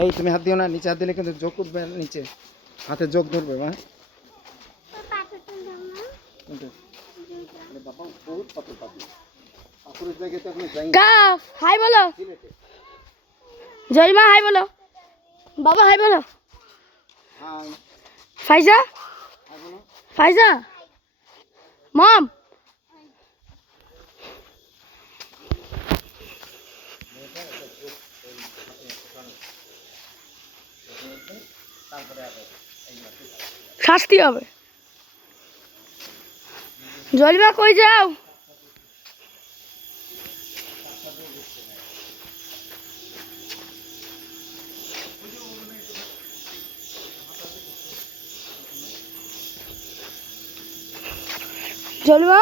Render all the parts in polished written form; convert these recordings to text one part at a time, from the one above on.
এই তুমি হাত দিও না, নিচে হাত দিলে কিন্তু যোগ উঠবে নিচে, হাতে যোগ ধরবে মা। হাই বলো জয়মা, হাই বলো বাবা, হাই বলো ফাইজা, ফাইজা মম। শাস্তি হবে। জলিমা কই যাও? জলিমা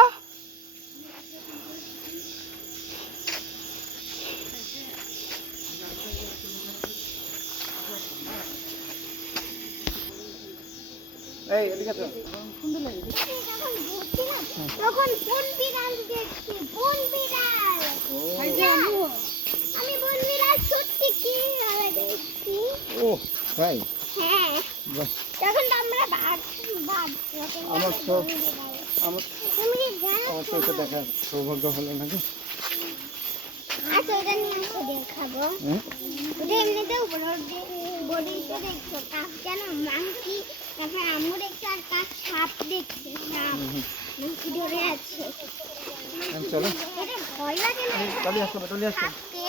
এই এদিকে আসো। তখন কোন বিড়াল দেখছি? কোন বিড়াল? আমি কোন বিড়াল সত্যি কি ভাবে দেখছি? ও ভাই, হ্যাঁ, তখন তো আমরা বাঘ আমার তো তুমি কি জানো? আমার তো এটা দেখার সৌভাগ্য হলো না গো। আচ্ছা, ওটা নিয়ে আসো, দেখাবো। ওটা এমনিতেও বডিতে দেখছো, কাক যেন মাংকি, তারপর আম্মু দেখছে, আর কাক সাপ দেখছে, সাপ মাংকি ধরে আছে। চলো এটা ভয় লাগে না? চলে আসো, চলে আসো। থাকতে,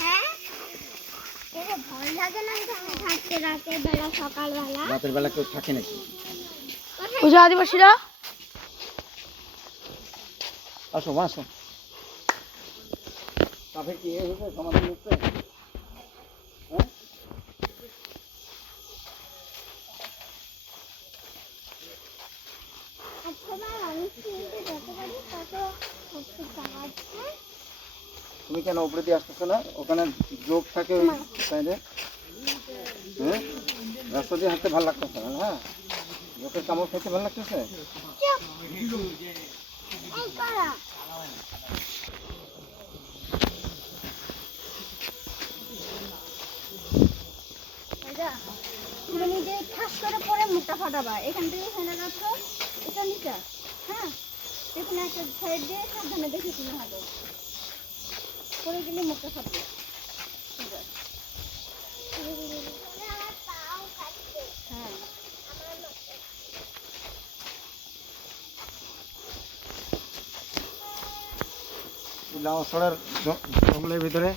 হ্যাঁ, এটা ভয় লাগে না এখানে থাকতে রাতের বেলা, সকালবেলা? রাতের বেলা কেউ থাকে নাকি? বুঝা আদিবাসীরা আসো মা, আসো। তারপরে কি হয়েছে, সমাধান হচ্ছে? হ্যাঁ, আচ্ছা মা, আমি শুনতে যত পারি তত হচ্ছে কাজ। হ্যাঁ, তুমি কেন উপরে দিয়ে আসতেছো না? ওখানে যোগ থাকে ওই সাইডে। হ্যাঁ, রাস্তা দিয়ে হাঁটতে ভালো লাগতেছে না? হ্যাঁ, যোগের কামড় খেতে ভালো লাগতেছে। এই করা তুমি নিজে ঠাস করে পরে মুখটা ফাটাবা, এখান থেকে ফেলে রাখো, এটা নিচে। হ্যাঁ, এখানে একটা সাইড দিয়ে সাবধানে দেখে শুনে হবে, পরে গেলে মুখটা ফাটবে। হ্যাঁ, লাউছড়ার জঙ্গলের ভিতরে